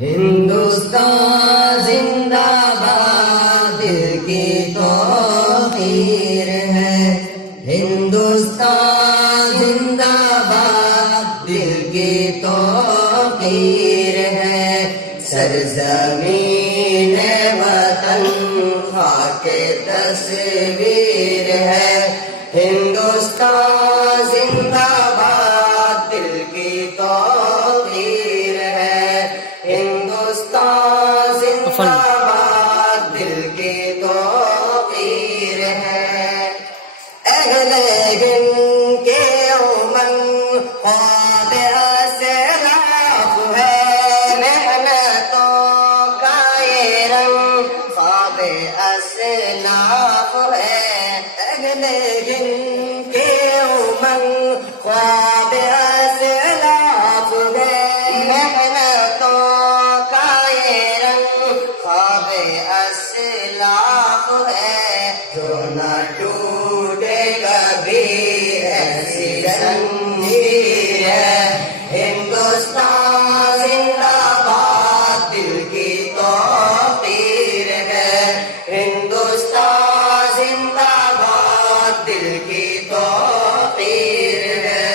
ہندوستان زندہ باد دل کی توقیر ہے، ہندوستان زندہ باد دل کی توقیر ہے، سرزمین وطن خاک تصویر ہے، ہندوستان زندہ باد دل کی توقیر ہے، ہندوستان زندہ باد دل کی توقیر ہے، اہل ہند کے امنگ خواب اسلاف ہے، محنتوں کا یہ رنگ خواب اسلاف ہے، اہل ہند کے امنگ خواب اسلاف ہے، محنتوں کا یہ رنگ خواب اسلاف ہے، جو نہ ٹوٹے کبھی ایسی زنجیر ہے، ہندوستان زندہ باد دل کی توقیر ہے، ہندوستان زندہ باد دل کی توقیر ہے،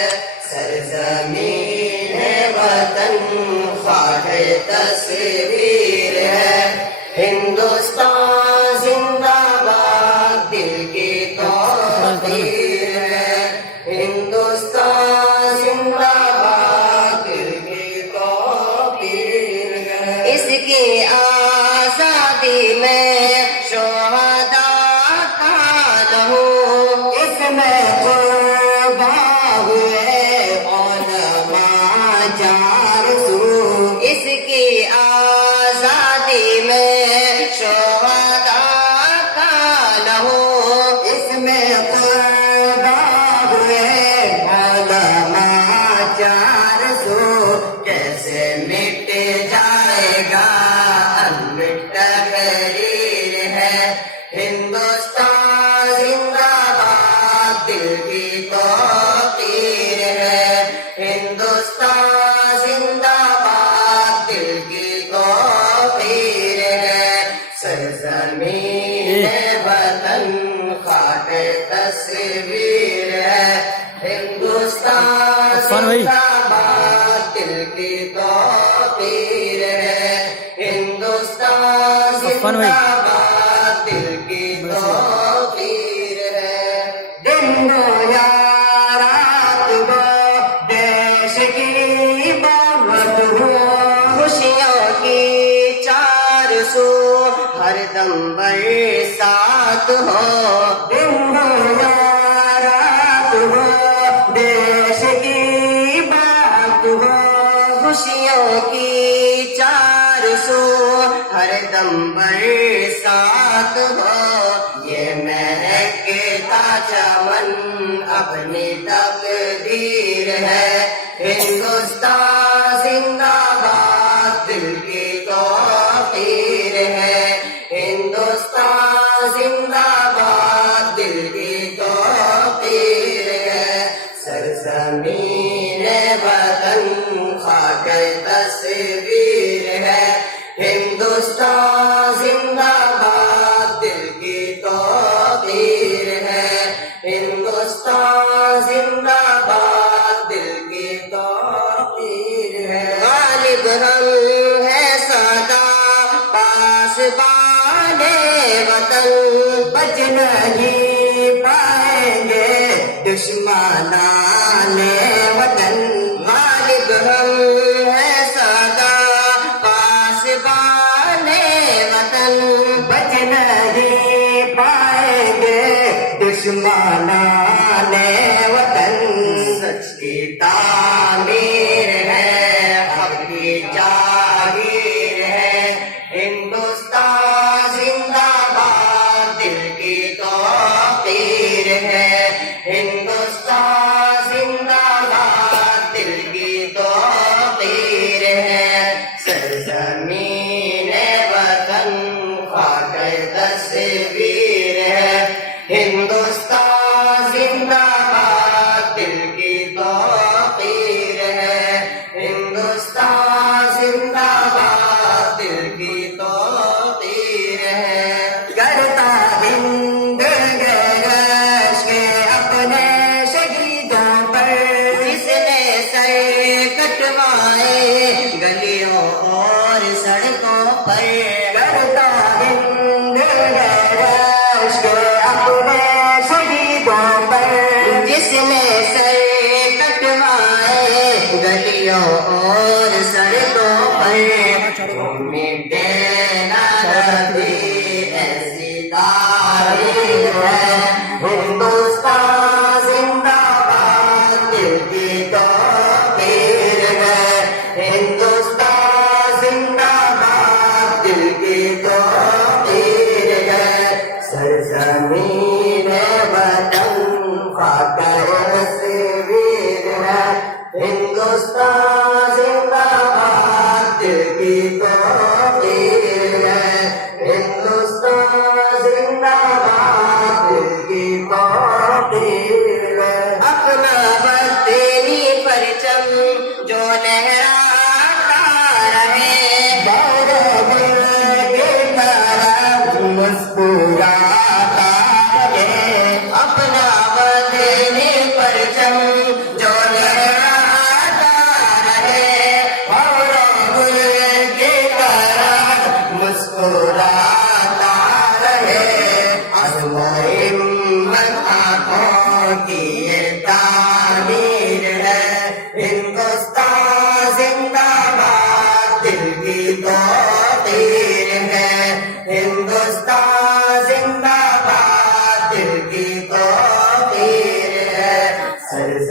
سرزمین وطن خاک تصویر ہے، ہندوستان زندہ باد دل کی توقیر ہے، ہندوستان زندہ باد دل کی توقیر ہے، اس کی آزادی میں شہداء کا لہو، اس میں قربان ہوئے علماء چار سو، اس کی آزادی میں شہداء کا لہو، اس میں قربان ہوئے علماء چار سو، کیسے مٹ جائے گا انمٹ تحریر ہے، ہندوستان زندہ باد دل کی توقیر ہے، ہندوستان زندہ باد دل کی توقیر ہے، سرزمین وطن خاک تصویر ہے، ہندوستان زندہ باد دل کی توقیر ہے، ہندوستان زندہ باد دل کی توقیر ہے، دن یا رات وہ دیش کی بابت ہو، خوشیوں کی چار سو ہر دم برسات ہو، دن یا رات ہو دیش کی بات ہو، خوشیوں کی چار سو ہر دم برسات ہو، یہ مہکتا چمن اپنی تقدیر ہے، ہندوستان زندہ باد دل کی توقیر ہے، ہندوستان زندہ باد دل کی توقیر ہے، سرزمین وطن خاک تصویر ہے، ہندوستان زندہ باد دل کی توقیر ہے، ہندوستان زندہ باد دل کی توقیر ہے، غالب ہم ہے سدا پاسبان وطن، بچ نہیں پائیں گے دشمنان وطن، غالب ہم ہے سدا پاسبان وطن، بچ نہیں پائیں گے دشمنان وطن، سچ کی تعمیر ہے، حق کی جاگیر ہے، ہندوستان زندہ باد دل کی توقیر ہے، ہندوستان زندہ باد دل کی توقیر ہے، سرزمین وطن خاک تصویر ہے، ہندوستان زندہ باد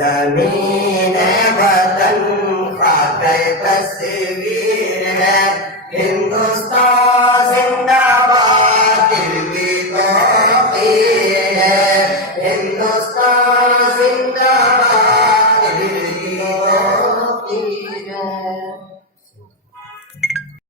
زمین وطن خاک تصویر